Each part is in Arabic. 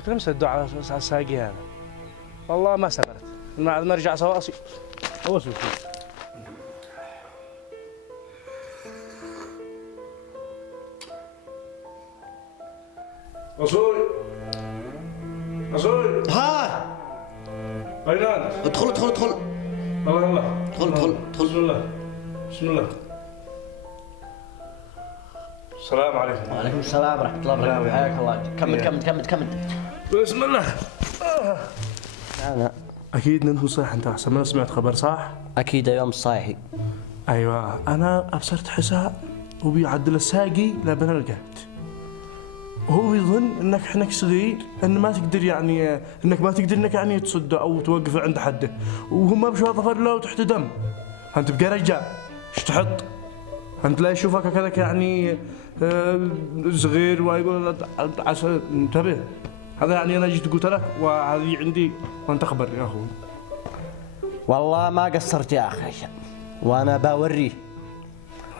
شكلي مسدوا على الساقي هذا. والله ما سمعت. ما نرجع سواسي. اوسو. أصول أصول ها أين أنت؟ ادخل ادخل ادخل الله ادخل ادخل ادخل. بسم الله بسم الله. السلام عليكم. وعليكم السلام ورحمة الله وبركاته. حياك الله. كمل. بسم الله. أنا أكيد أنت صحيح. أنت أحسن من سمعت خبر صح؟ أكيد يوم صايحي. أيوة أنا أبصرت حساب وبيعدل الساقي لبن القهد. هو يظن انك حنك صغير ان ما تقدر يعني انك ما تقدر انك يعني تصده او توقفه عند حده، وهو ما بشوى ظفر له وتحت دم. انت بقى رجال ايش تحط؟ انت لا يشوفك كذا يعني صغير ويقول عسى انتبه. هذا يعني انا جيت قلت لك وهذه عندي وانت خبرني يا اخوي. والله ما قصرت يا أخي هشام، وأنا بوريه.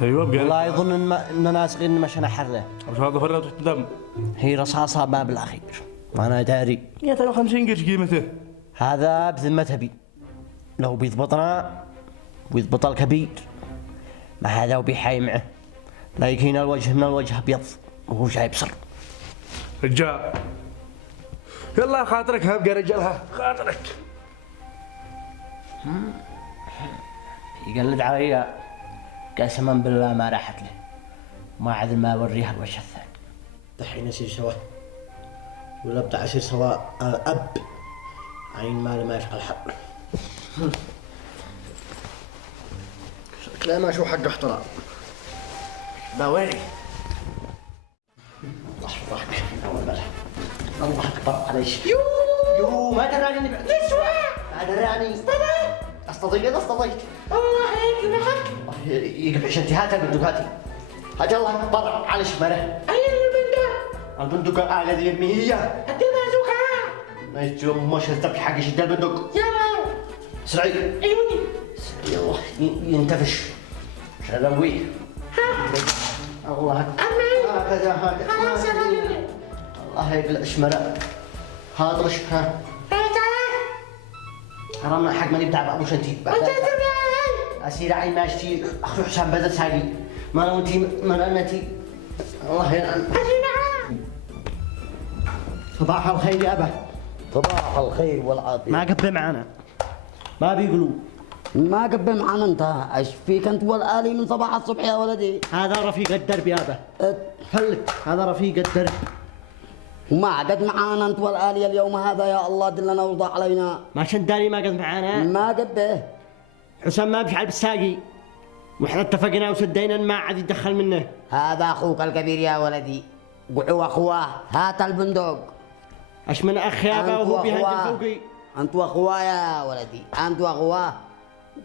ايوه بقى والله يظن إننا صغيرين مشينا حرله. بشوى ظفر له تحت دم. هي رصاصة ما بالأخير، وأنا داري. 150 قرش قيمته. هذا بذمة أبي، لو بيضبطنا ويضبط الكبير ما هذا وبيحاي معه، لا يجينا الوجه من الوجه أبيض وهو جايب سر. رجال يلا خاطرك هبقى رجالها خاطرك. يقلد علي قسما بالله ما راحت له، ما عاد ما اوريها الوجه الثاني. دحين يصير سوا ولا بتاع يصير سوا الاب عين مال ما يفعل حق. شكله ما شو حق احترام. باوري الله يحفظك. الله اكبر عليش. يو ما دراني بعد. ما دراني. استضيت الله عليك نحك. يقبح انت هات البندق هاتي. هات الله اكبر معلش مره. اي البندق الاعلى ذي المية. انت مازوكا. ما يجوم مش الذبح حق شد البندق. يلا. سرعي. ايوني. يلا ينتفش. شلوي. الله اكبر. هكذا خلاص يا رجل. الله يقلع شمرة. هات رش ها. حرام حق ماني بتاع ابو شنتي. اسير عين ماشتي اخو حسام بدر ساقي ما انا وانتي ما انا نتي. الله ينعم. صباح الخير يا ابا. صباح الخير والعافية. ما قبل معنا ما بيقولوا. ما قبل معنا انت، ايش فيك انت والآلي من صباح الصبح يا ولدي؟ هذا رفيق الدرب يا ابا. فلت هذا رفيق الدرب. وما قد معانا انت والآلي اليوم هذا يا الله دلنا وارضى علينا. ما شنداري ما قد معانا. ما قد حسام ما بيفعل بالساقي واحنا اتفقنا وسدينا ما عاد يدخل منه. هذا اخوك الكبير يا ولدي. قعوا اخواه هات البندق. ايش من اخ يا ابا وهو بيهجم فوقي. انت واخواه يا ولدي، انت واخواه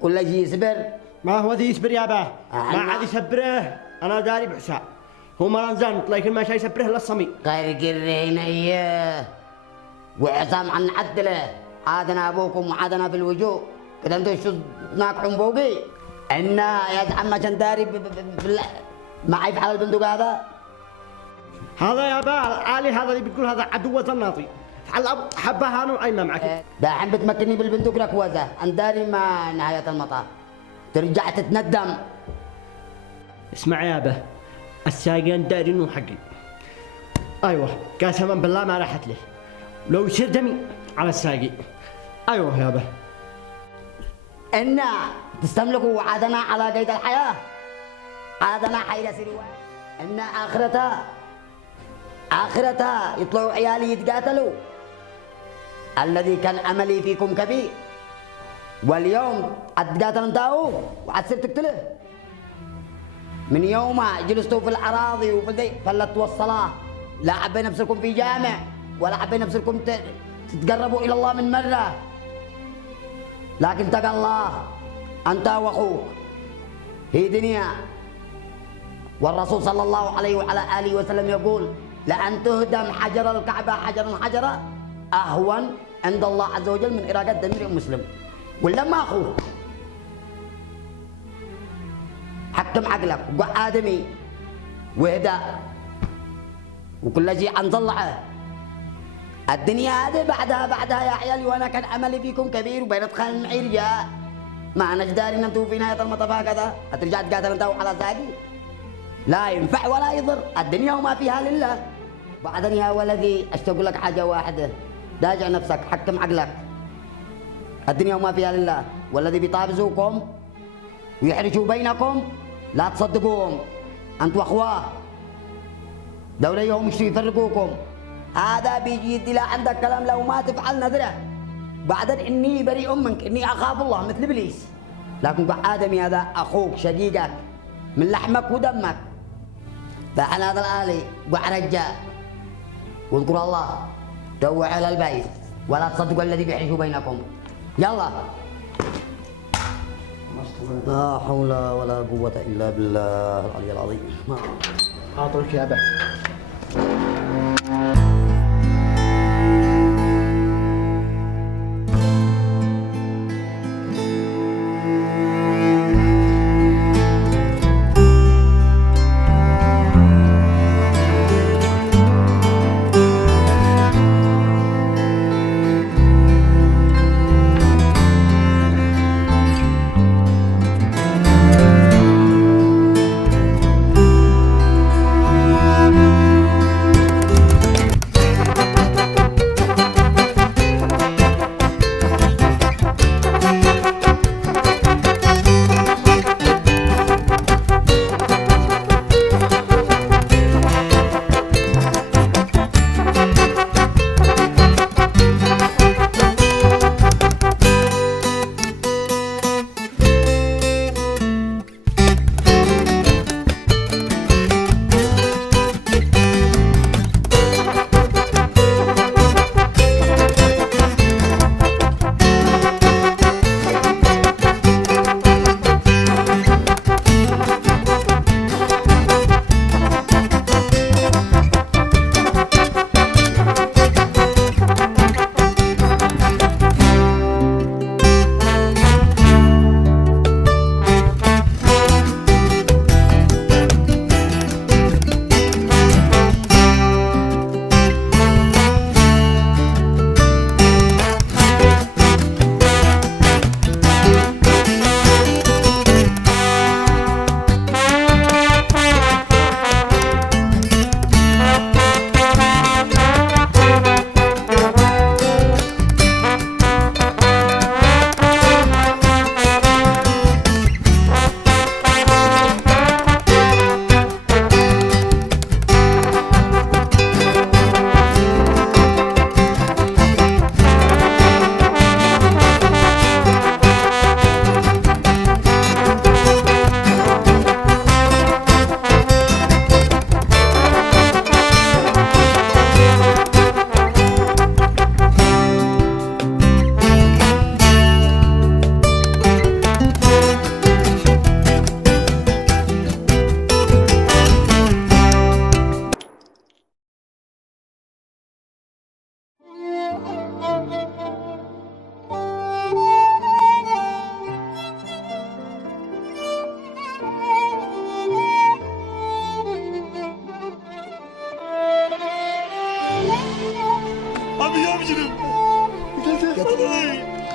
كل شيء يصبر. ما هو ذي يصبر يا ابا. ما عاد يسبره. انا داري بحساب هو مران زانت لكن ما شي يسبره الا الصمي. غير قرين اياه وعصام عن عدله. عادنا ابوكم وعادنا في الوجوه كده انتوا شو ناقحون فوقي. انا يا عم شنداري ما يفعل البندق هذا. هذا يا با علي هذا اللي بتقول هذا عدو زناطي. فعل حبه هانو عينا معك. دحين بتمكنني بالبندق لك وزه انداري ما نهايه المطاف. ترجع تتندم. اسمع يا با الساقين داري انه حقي. ايوه قسما بالله ما راحت له لو يصير دمي على الساقي. ايوه يا با إن تستملكوا عادنا على قيد الحياة. عادنا حيلة سريوة. إن آخرتها يطلعوا عيالي يتقاتلوا. الذي كان أملي فيكم كبير واليوم أتقاتل انتهوا وعتصير تقتله. من يوم جلستوا في الأراضي وفي ذي فلتوا الصلاة. لا حبينا بصيركم في جامع ولا حبينا بصيركم تتقربوا إلى الله من مرة. لكن تقى الله أنت وأخوك هي دنيا. والرسول صلى الله عليه وعلى آله وسلم يقول لأن تهدم حجر الكعبة حجرا حجرا أهون عند الله عز وجل من إراقة دم امرئ مسلم. ولا ما أخوك حكم عقلك وقع آدمي وهدى وكل شيء عن طلعه. الدنيا هذه بعدها يا عيالي، وانا كان املي فيكم كبير وبنتخانق معي رجال. ما اناش داري ان انتم في نهايه المطاف هكذا هترجع تقاتل انت على ساقي. لا ينفع ولا يضر، الدنيا وما فيها لله. بعدين يا ولدي اشتاق لك حاجه واحده، راجع نفسك، حكم عقلك. الدنيا وما فيها لله، والذي بيطابزوكم ويحرجوا بينكم لا تصدقوهم، انتوا اخواه. دوليهم مش يفرقوكم، هذا بيجي يدي لا عندك كلام لو ما تفعل نذره. بعدين اني بريء منك، اني اخاف الله مثل ابليس، لكن آدمي هذا اخوك شقيقك من لحمك ودمك. فعلى هذا الآلي قع رجال واذكروا الله، روحوا على البيت ولا تصدقوا الذي بيحرجوا بينكم. يلا. لا حول ولا قوة إلا بالله العلي العظيم. حاضرك يا أبا.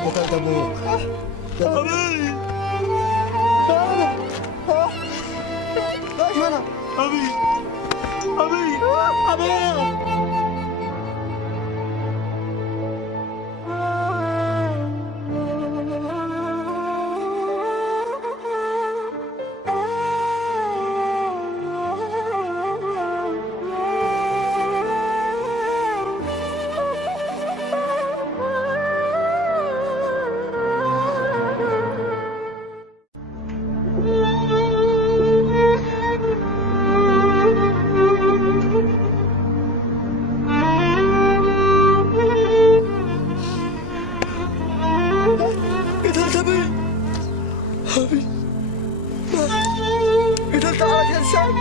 قتلت ابوك. أبي أبي أبي أبي قتلت أبي أبي قتلت على إنسان